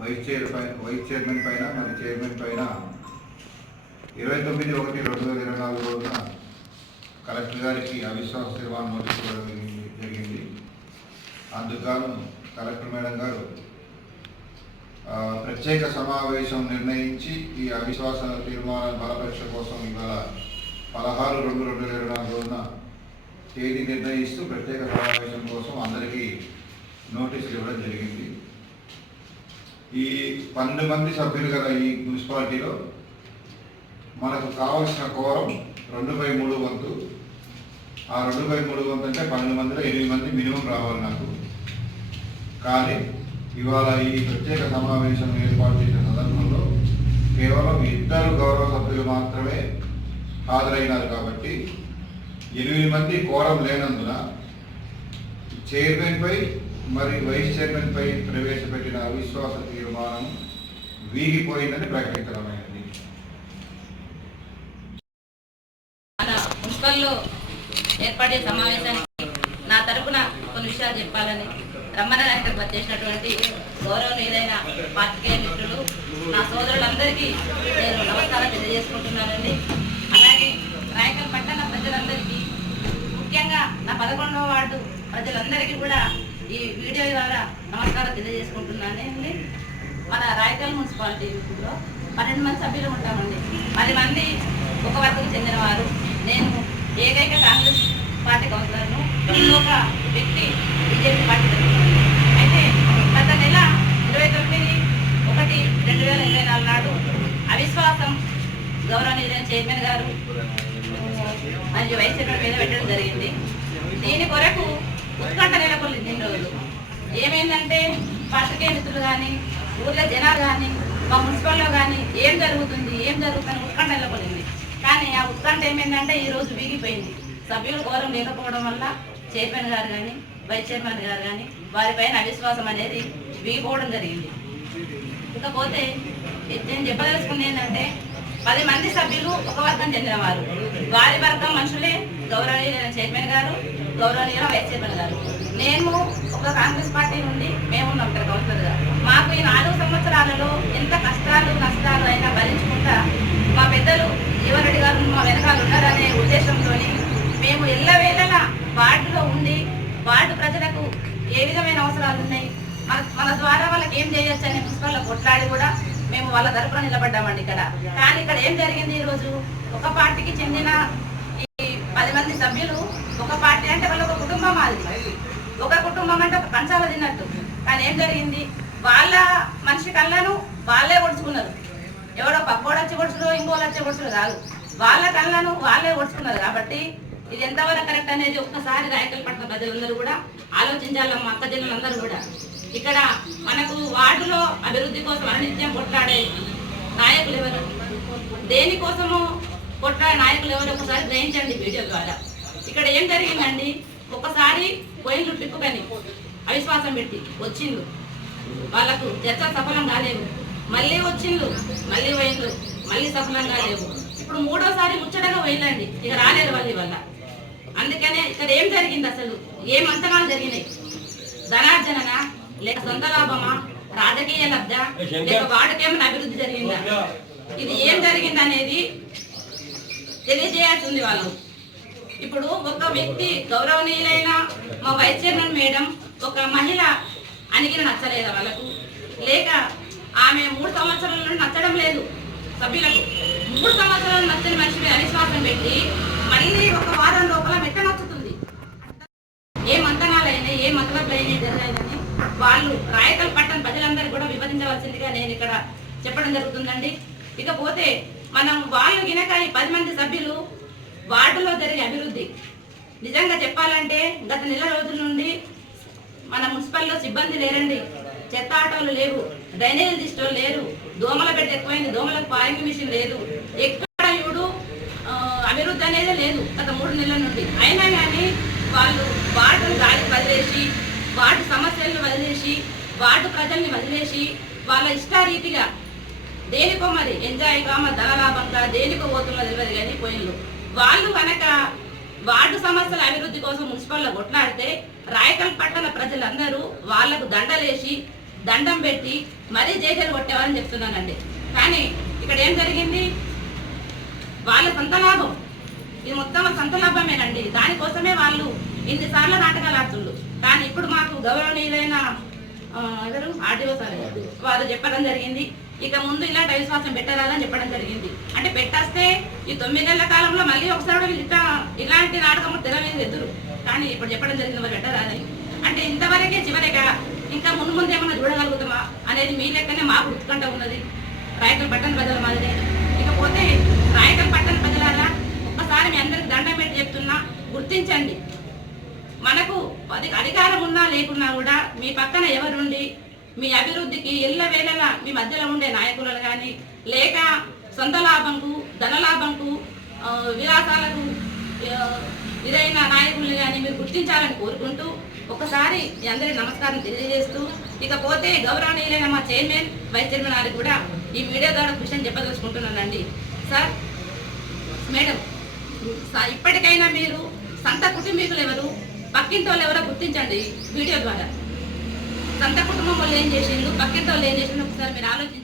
Vice chairman పైన మరి chairman పైన 29/1/2024 రోజున కలెక్టర్ గారికి అవిశ్వాస తీర్మానం నోటీసు ఇవ్వడం జరిగింది. అందుకు కలెక్టర్ మేడం గారు ప్రత్యేక సమావేశం నిర్ణయించి ఈ అవిశ్వాస తీర్మాన బలపరీక్ష కోసం ఇవాళ 16/2/2024 రోజున తేదీ నిర్ణయిస్తూ ప్రత్యేక సమావేశం కోసం అందరికీ నోటీసులు ఇవ్వడం జరిగింది. ఈ 12 మంది సభ్యులు గల ఈ మున్సిపాలిటీలో మనకు కావాల్సిన కోరం 2/3 వంతు. ఆ 2/3 వంతు అంటే 12 మందిలో 8 మంది మినిమం రావాలి నాకు. కానీ ఇవాళ ఈ ప్రత్యేక సమావేశం ఏర్పాటు చేసిన సందర్భంలో కేవలం 2 గౌరవ సభ్యులు మాత్రమే హాజరైనారు. కాబట్టి 8 మంది కోరం లేనందున చైర్మన్పై మరి వైస్ చైర్మన్పై ప్రవేశపెట్టిన అవిశ్వాస తీర్మానం వీగిపోయిందని ప్రకటించడమైనది. మున్సిపల్లో ఏర్పడే సమావేశానికి నా తరపున కొన్ని విషయాలు చెప్పాలని రమ్మనడానికి వచ్చేసినటువంటి గౌరవనీయులైన పాత్రికేయ మిత్రులు, నా సోదరులందరికీ నేను నమస్కారం తెలియజేసుకుంటున్నానండి. అలాగే రాయకల్ పట్టణ ప్రజలందరికీ, ముఖ్యంగా నా 11వ వార్డు ప్రజలందరికీ కూడా ఈ వీడియో ద్వారా నమస్కారం తెలియజేసుకుంటున్నానండి. మన రాయకల్ మున్సిపాలిటీలో 12 మంది సభ్యులు ఉంటామండి. 10 మంది ఒక వర్గకు చెందినవారు. నేను ఏకైక కాంగ్రెస్ పార్టీ కౌన్సిలర్ను, ఇంకొక వ్యక్తి బీజేపీ పార్టీ తరఫున. అయితే గత నెల 29/1/2024 నాడు అవిశ్వాసం గౌరవనీయులైన చైర్మన్ గారు మరియు వైస్ చైర్మన్ మీద పెట్టడం జరిగింది. దీని కొరకు ఉత్కంఠ నెలకొల్లింది. 2 రోజులు ఏమైందంటే పాత్రికేయ మిత్రులు కానీ, ఊర్లో జనాలు కానీ, మా మున్సిపల్లో కానీ ఏం జరుగుతుంది ఉత్కంఠ నెలకొల్లింది. కానీ ఆ ఉత్కంఠ ఏమైందంటే ఈరోజు వీగిపోయింది. సభ్యులు గౌరవం లేకపోవడం వల్ల చైర్మన్ గారు కానీ, వైస్ చైర్మన్ గారు కానీ వారిపైన అవిశ్వాసం అనేది వీగిపోవడం జరిగింది. ఇకపోతే నేను చెప్పదలుచుకుంది ఏంటంటే 10 మంది సభ్యులు ఒక వర్గం చెందినవారు. వారి వర్గం మనుషులే గౌరవనీయులైన చైర్మన్ గారు, గౌరవనీయుల వైస్ చైర్మన్ గారు. నేను ఒక కాంగ్రెస్ పార్టీ నుండి మేము ఉన్నాం ఇక్కడ కౌన్సిలర్గా. మాకు ఈ 4 సంవత్సరాలలో ఎంత కష్టాలు నష్టాలు అయినా భరించుకుంటా మా పెద్దలు జీవన్రెడ్డి గారు మా వెనకాల ఉన్నారనే ఉద్దేశంతో మేము ఎల్లవేళలా వార్డులో ఉండి వార్డు ప్రజలకు ఏ విధమైన అవసరాలు ఉన్నాయి, మన ద్వారా వాళ్ళకి ఏం చేయొచ్చు అని మున్సిపల్లో కొట్లాడి కూడా మేము వాళ్ళ తరపున నిలబడ్డామండి ఇక్కడ. కానీ ఇక్కడ ఏం జరిగింది, ఈరోజు ఒక పార్టీకి చెందిన ఈ 10 మంది సభ్యులు, ఒక పార్టీ అంటే వాళ్ళ ఒక కుటుంబం, అది ఒక కుటుంబం అంటే ఒక కంచాల తిన్నట్టు. కానీ ఏం జరిగింది, వాళ్ళ మనిషి కళ్ళను వాళ్ళే ఒడుచుకున్నారు. ఎవడో పక్కోడు వచ్చి కొడుచుడు, ఇంకోళ్ళు వచ్చి కొడుచుడు కాదు, వాళ్ళ కళ్ళను వాళ్ళే ఒడుచుకున్నారు. కాబట్టి ఇది ఎంతవరకు కరెక్ట్ అనేది ఒక్కసారి రాయకల్ పట్టణ ప్రజలందరూ కూడా ఆలోచించాలి. మా అక్క జిల్లాలందరూ కూడా ఇక్కడ మనకు వార్డులో అభివృద్ధి కోసం అనిత్యం కొట్లాడే నాయకులు ఎవరు, దేనికోసము కొట్లాడే నాయకులు ఎవరు ఒకసారి గ్రహించండి వీడియో ద్వారా. ఇక్కడ ఏం జరిగిందండి, ఒకసారి పోయిన్లు ట్రిప్పుకని అవిశ్వాసం పెట్టి వచ్చిండ్రు, వాళ్ళకు చర్చ సఫలం కాలేవు. మళ్ళీ వచ్చిండ్రు, మళ్ళీ పోయిండ్రు, మళ్ళీ సఫలం కాలేవు. ఇప్పుడు 3వసారి ముచ్చటగా పోయిందండి, ఇక రాలేదు వాళ్ళు వల్ల. అందుకనే ఇక్కడ ఏం జరిగింది, అసలు ఏం అంతనాలు జరిగినాయి, ధనార్జననా లేక సొంత లాభమా, రాజకీయ లబ్ధ లేక వాడికేమైనా అభివృద్ధి జరిగిందా, ఇది ఏం జరిగింది అనేది తెలియజేయాల్సి ఉంది వాళ్ళు. ఇప్పుడు ఒక వ్యక్తి గౌరవనీయులైన మా వైస్ చైర్మన్ మేడం ఒక మహిళ అనిగిన నచ్చలేదా వాళ్ళకు, లేక ఆమె 3 సంవత్సరాల నుండి నచ్చడం లేదు సభ్యులకు. 3 సంవత్సరాలు నచ్చని మనిషి మీద అవిశ్వాసం పెట్టి మళ్ళీ ఒక వారం లోపల మెట్ట నచ్చుతుంది. ఏ మంతనాలైనా ఏ మతలబ్లైనా జరగాలని వాళ్ళు రాయకల్ పట్టణ ప్రజలందరూ కూడా విభజించవలసిందిగా నేను ఇక్కడ చెప్పడం జరుగుతుందండి. ఇకపోతే మనం వాళ్ళు గినక ఈ 10 మంది సభ్యులు వార్డులో జరిగే అభివృద్ధి నిజంగా చెప్పాలంటే గత నెల రోజుల నుండి మన మున్సిపల్లో సిబ్బంది లేరండి, చెత్త ఆటోలు లేవు, డ్రైనేజీలు తీసుకోవాలి లేరు, దోమల బెడ్ ఎక్కువైంది, దోమలకు పాయింగ్ మిషన్ లేదు, ఎక్కడ ఇప్పుడు అభివృద్ధి అనేది లేదు గత 3 నెలల నుండి. అయినా కానీ వాళ్ళు వార్డును గాలికి వదిలేసి, వార్డు సమస్యలను వదిలేసి, వార్డు ప్రజల్ని వదిలేసి వాళ్ళ ఇష్టారీతిగా దేనికో మరి ఎంజాయ్గా మా ధనలాభంగా దేనికో పోతుందో తెలియదు కానీ పోయిన్లు. వాళ్ళు కనుక వార్డు సమస్యల అభివృద్ధి కోసం మున్సిపల్లో కొట్లాడితే రాయకల్ పట్టణ ప్రజలందరూ వాళ్లకు దండలేసి దండం పెట్టి మరీ జైలు కొట్టేవారని చెప్తున్నానండి. కానీ ఇక్కడ ఏం జరిగింది, వాళ్ళ సొంత లాభం, ఇది మొత్తం సొంత లాభమేనండి. దానికోసమే వాళ్ళు ఇన్నిసార్లు నాటకాలు ఆడుతుండ్రు. కానీ ఇప్పుడు మాకు గౌరవనీయులైన ఎవరు ఆర్డీఓ సార్ వారు చెప్పడం జరిగింది, ఇక ముందు ఇలాంటి అవిశ్వాసం పెట్టరాదని చెప్పడం జరిగింది. అంటే పెట్టేస్తే ఈ 9 నెలల కాలంలో మళ్ళీ ఒకసారి ఇలాంటి నాటకం తెర మీద ఎదురు. కానీ ఇప్పుడు చెప్పడం జరిగింది మరి పెట్టరాదని. అంటే ఇంతవరకే చివరిగా ఇంకా ముందు ముందు ఏమన్నా చూడగలుగుతామా అనేది మీ లెక్కనే మాకు ఉత్కంఠ ఉన్నది, రాయకల్ పట్టణ ప్రజల మాదిరి. ఇకపోతే రాయకల్ పట్టణ ప్రజలారా, ఒక్కసారి మీ అందరికి దండం పెట్టి చెప్తున్నా, గుర్తించండి. మనకు అధికారం ఉన్నా లేకున్నా కూడా మీ పక్కన ఎవరుండి మీ అభివృద్ధికి ఎల్లవేళలా మీ మధ్యలో ఉండే నాయకులు కానీ, లేక సొంత లాభంకు ధనలాభంకు విలాసాలకు ఇదైన నాయకుల్ని కానీ మీరు గుర్తించాలని కోరుకుంటూ ఒకసారి మీ అందరికీ నమస్కారం తెలియజేస్తూ, ఇకపోతే గౌరవనీయులైన మా చైర్మన్ వైస్ చైర్మన్ గారికి కూడా ఈ మీడియా ద్వారా విషయం చెప్పదలుచుకుంటున్నానండి. సార్ మేడం, ఇప్పటికైనా మీరు సొంత కుటుంబీకులు ఎవరు, పక్కింటి వాళ్ళు ఎవరో గుర్తించండి వీడియో ద్వారా. సొంత కుటుంబం వాళ్ళు ఏం చేసిండ్రు, పక్కింటి వాళ్ళు ఏం చేసిండ్రు ఒకసారి మీరు ఆలోచించండి.